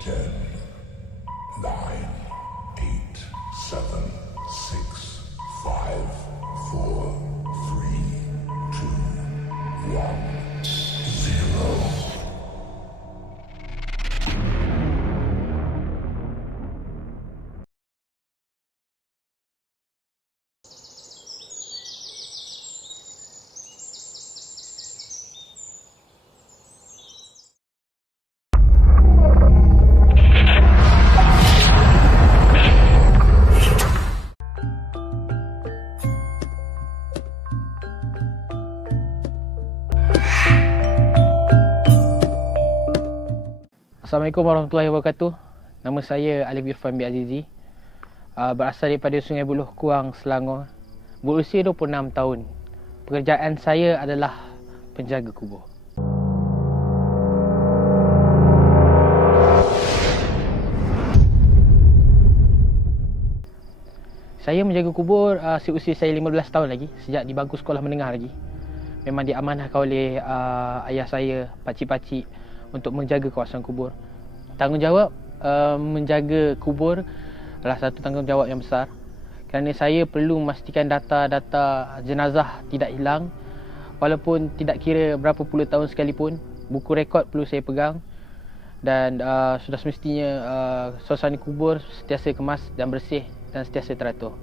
10, 9, 8, 7, 6, 5, 4, 3, 2, 1, 0. Assalamualaikum warahmatullahi wabarakatuh. Nama saya Alif Irfan bin Azizi. Berasal daripada Sungai Buloh Kuang, Selangor. Berusia 26 tahun. Pekerjaan saya adalah penjaga kubur. Saya menjaga kubur seusia saya 15 tahun lagi, sejak di bangku sekolah menengah lagi. Memang diamanahkan oleh ayah saya, pakcik-pakcik, untuk menjaga kawasan kubur. Tanggungjawab menjaga kubur adalah satu tanggungjawab yang besar, kerana saya perlu memastikan data-data jenazah tidak hilang. Walaupun tidak kira berapa puluh tahun sekalipun, buku rekod perlu saya pegang. Dan sudah semestinya suasana kubur sentiasa kemas dan bersih dan sentiasa teratur.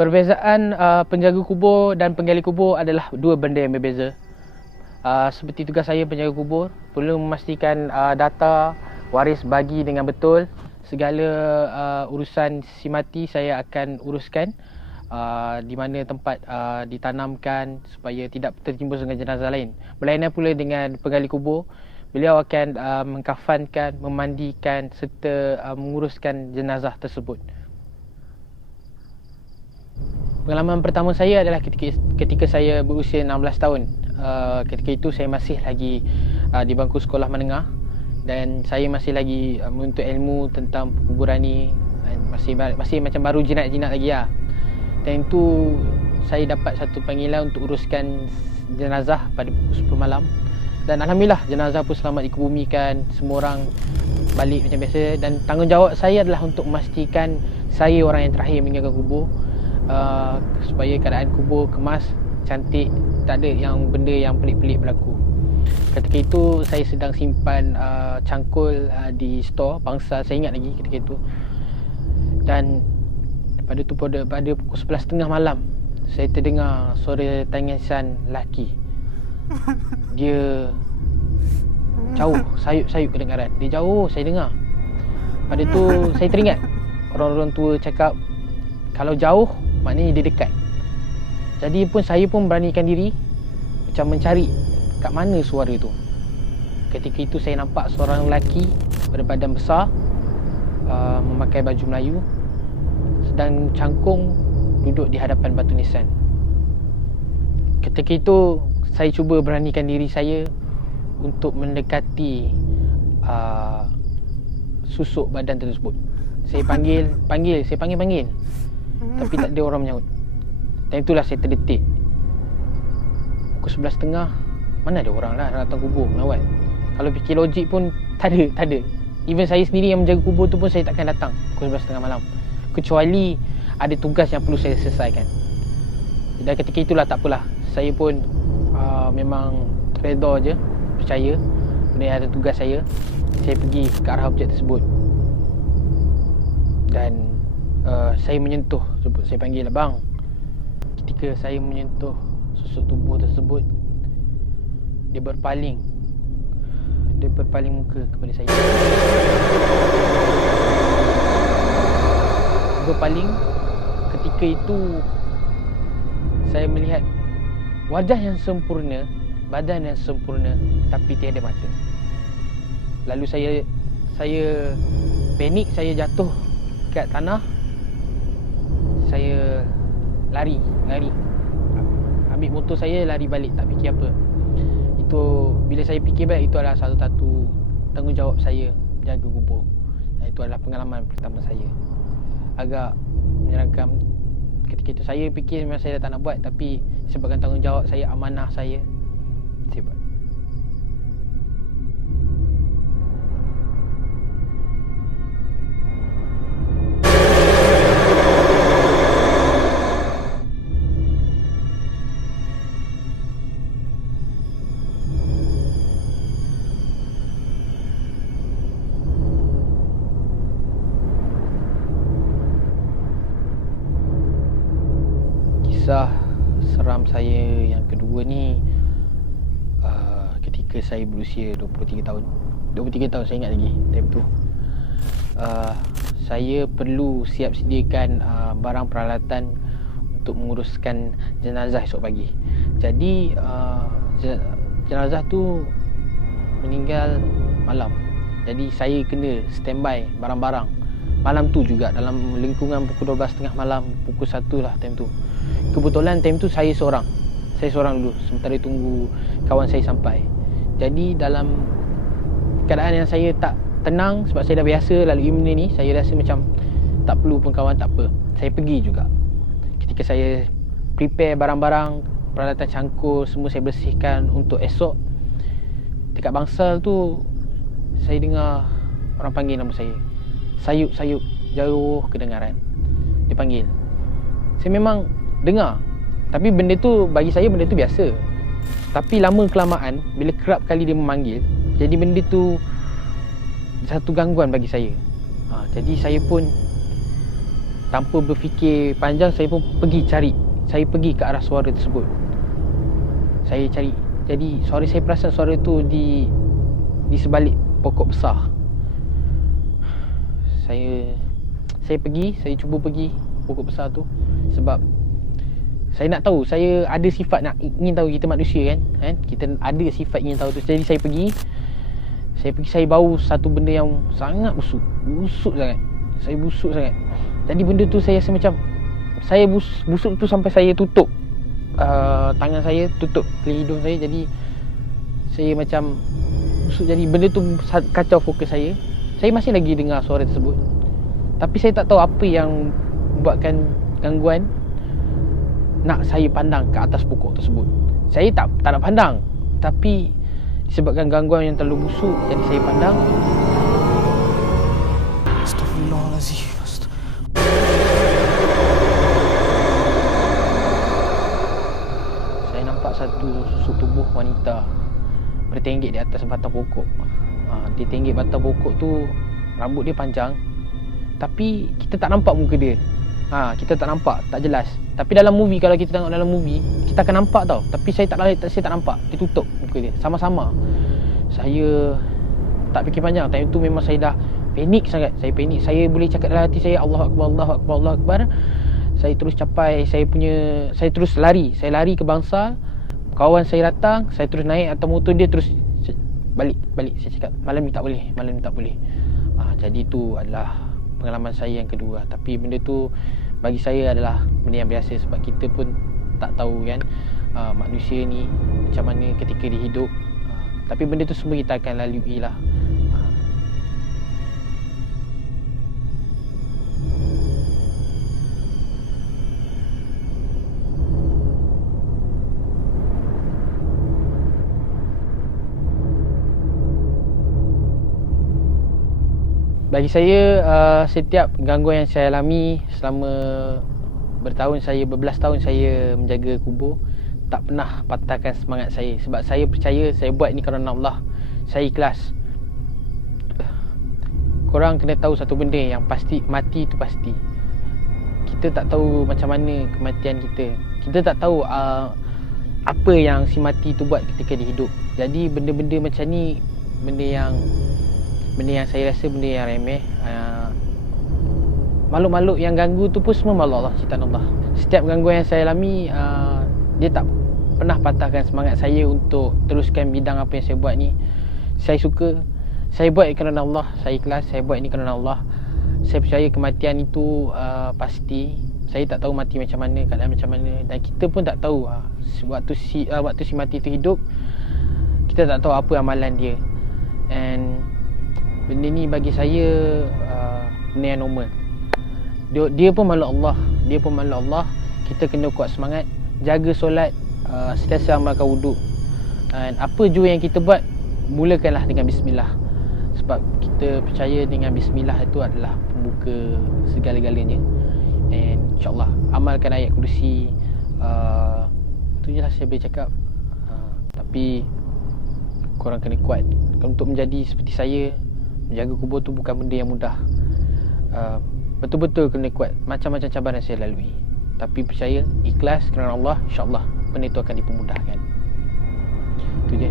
Perbezaan penjaga kubur dan penggali kubur adalah dua benda yang berbeza. Seperti tugas saya penjaga kubur, perlu memastikan data waris bagi dengan betul. Segala urusan sisi mati saya akan uruskan, di mana tempat ditanamkan supaya tidak tertimbun dengan jenazah lain. Berlainan pula dengan penggali kubur, beliau akan mengkafankan, memandikan serta menguruskan jenazah tersebut. Pengalaman pertama saya adalah ketika saya berusia 16 tahun. Ketika itu saya masih lagi di bangku sekolah menengah, dan saya masih lagi menuntut ilmu tentang perkuburan ni. Masih macam baru jinak-jinak lagi lah. Dan itu saya dapat satu panggilan untuk uruskan jenazah pada pukul 10 malam. Dan alhamdulillah jenazah pun selamat dikebumikan, semua orang balik macam biasa. Dan tanggungjawab saya adalah untuk memastikan saya orang yang terakhir meninggalkan kubur, supaya keadaan kubur kemas, cantik, tak ada yang benda yang pelik-pelik berlaku. Ketika itu saya sedang simpan cangkul di stor bangsa, saya ingat lagi ketika itu. Dan pada pukul 11.30 malam, saya terdengar suara tangisan lelaki. Dia jauh, sayup-sayup kedengaran. Dia jauh, saya dengar. Pada tu saya teringat orang-orang tua cakap, kalau jauh maknanya dia dekat. Jadi saya pun beranikan diri macam mencari kat mana suara tu. Ketika itu saya nampak seorang lelaki berbadan besar, memakai baju Melayu, sedang cangkung duduk di hadapan batu nisan. Ketika itu saya cuba beranikan diri saya untuk mendekati susuk badan tersebut. Saya panggil, tapi tak ada orang menyaut. Dan itulah saya terdetik. Pukul 11.30, mana ada orang lah nak datang kubur melawat. Kalau fikir logik pun tak ada. Even saya sendiri yang menjaga kubur tu pun saya takkan datang pukul 11.30 malam, kecuali ada tugas yang perlu saya selesaikan. Dan ketika itulah tak apalah, saya pun memang redha je, percaya benda yang ada tugas saya pergi ke arah objek tersebut. Dan saya menyentuh, saya panggil, abang. Ketika saya menyentuh susuk tubuh tersebut, dia berpaling muka kepada saya. Ketika itu saya melihat wajah yang sempurna, badan yang sempurna, tapi tiada mata. Lalu saya panik, saya jatuh kat tanah. Saya lari, ambil motor saya, lari balik, tak fikir apa. Itu bila saya fikir balik, itu adalah satu tanggungjawab saya jaga kubur. Dan itu adalah pengalaman pertama saya. Agak menyeramkan. Ketika itu saya fikir memang saya dah tak nak buat, tapi sebabkan tanggungjawab saya, amanah saya buat. Islam saya yang kedua ni ketika saya berusia 23 tahun. 23 tahun saya ingat lagi time tu. Saya perlu siap sediakan barang peralatan untuk menguruskan jenazah esok pagi. Jadi jenazah tu meninggal malam. Jadi saya kena standby barang-barang malam tu juga, dalam lingkungan pukul 12.30 malam, pukul 1 lah time tu. Kebetulan time tu saya seorang dulu sementara tunggu kawan saya sampai. Jadi dalam keadaan yang saya tak tenang, sebab saya dah biasa lalui benda ni, saya rasa macam tak perlu pun kawan, tak apa, saya pergi juga. Ketika saya prepare barang-barang, peralatan cangkul semua saya bersihkan untuk esok, dekat bangsal tu saya dengar orang panggil nama saya. Sayup jauh kedengaran. Dia panggil. Saya memang dengar, tapi benda tu bagi saya benda tu biasa. Tapi lama kelamaan bila kerap kali dia memanggil, jadi benda tu satu gangguan bagi saya. Jadi saya pun tanpa berfikir panjang, saya pun pergi cari. Saya pergi ke arah suara tersebut. Saya cari. Jadi saya perasan suara tu di sebalik pokok besar. Saya cuba pergi pokok besar tu sebab saya nak tahu, saya ada sifat nak ingin tahu, kita manusia kan, kita ada sifat ingin tahu tu. Jadi saya pergi, saya bau satu benda yang sangat busuk sangat. Saya busuk sangat. Jadi benda tu saya rasa macam saya busuk tu sampai saya tutup tangan saya, tutup telinga hidung saya. Jadi saya macam busuk. Jadi benda tu kacau fokus saya. Saya masih lagi dengar suara tersebut, tapi saya tak tahu apa yang buatkan gangguan nak saya pandang ke atas pokok tersebut. Saya tak nak pandang, tapi disebabkan gangguan yang terlalu busuk, jadi saya pandang. Astaghfirullahalazim. Saya nampak satu susuk tubuh wanita bertenggek di atas batang pokok. Dia tenggek batang pokok tu, rambut dia panjang, tapi kita tak nampak muka dia. Kita tak nampak, tak jelas. Tapi dalam movie, kalau kita tengok dalam movie, kita akan nampak tau. Tapi saya tak nampak, dia tutup muka dia. Sama-sama. Saya tak fikir panjang. Time tu memang saya dah panik sangat. Saya boleh cakap dalam hati saya, Allahu Akbar, Allahu Akbar, Allahu Akbar. Saya terus capai saya terus lari. Saya lari ke bangsal. Kawan saya datang, saya terus naik atas motor dia, terus balik. Saya cakap, malam ni tak boleh. Jadi tu adalah pengalaman saya yang kedua. Tapi benda tu bagi saya adalah benda yang biasa, sebab kita pun tak tahu kan manusia ni macam mana ketika dia hidup. Tapi benda tu semua kita akan lalui lah. Bagi saya, setiap gangguan yang saya alami selama berbelas tahun saya menjaga kubur, tak pernah patahkan semangat saya. Sebab saya percaya saya buat ni kerana Allah. Saya ikhlas. Korang kena tahu satu benda yang pasti, mati tu pasti. Kita tak tahu macam mana kematian kita. Kita tak tahu apa yang si mati tu buat ketika dia hidup. Jadi benda-benda macam ni, benda yang saya rasa benda yang remeh. Makhluk-makhluk yang ganggu tu pun semua makhluk Allah, ciptaan Allah. Setiap gangguan yang saya alami, dia tak pernah patahkan semangat saya untuk teruskan bidang apa yang saya buat ni. Saya suka, saya buat kerana Allah. Saya ikhlas, saya buat ni kerana Allah. Saya percaya kematian itu pasti. Saya tak tahu mati macam mana, keadaan macam mana, dan kita pun tak tahu waktu si mati tu hidup, kita tak tahu apa amalan dia. And benda ni bagi saya benda yang normal. Dia pun makhluk Allah. Kita kena kuat semangat, jaga solat, sentiasa amalkan wuduk. Dan apa jua yang kita buat, mulakanlah dengan bismillah. Sebab kita percaya dengan bismillah itu adalah pembuka segala-galanya. And insyaAllah amalkan ayat kursi. Itu je lah saya boleh cakap. Tapi korang kena kuat. Untuk menjadi seperti saya, menjaga kubur tu bukan benda yang mudah. Betul-betul kena kuat. Macam-macam cabaran saya lalui, tapi percaya, ikhlas kerana Allah, insyaAllah benda itu akan dipermudahkan. Itu je.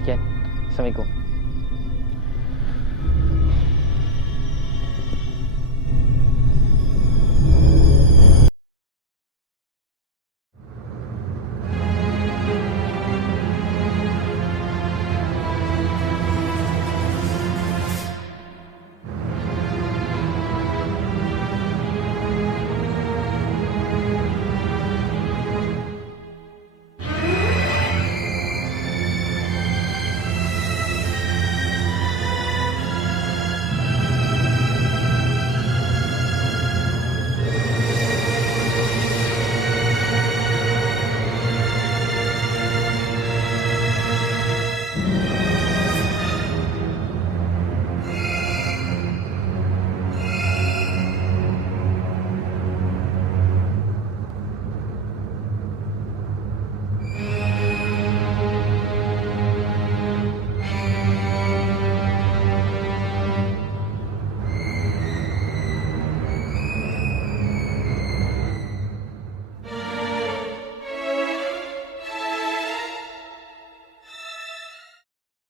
Sekian. Assalamualaikum.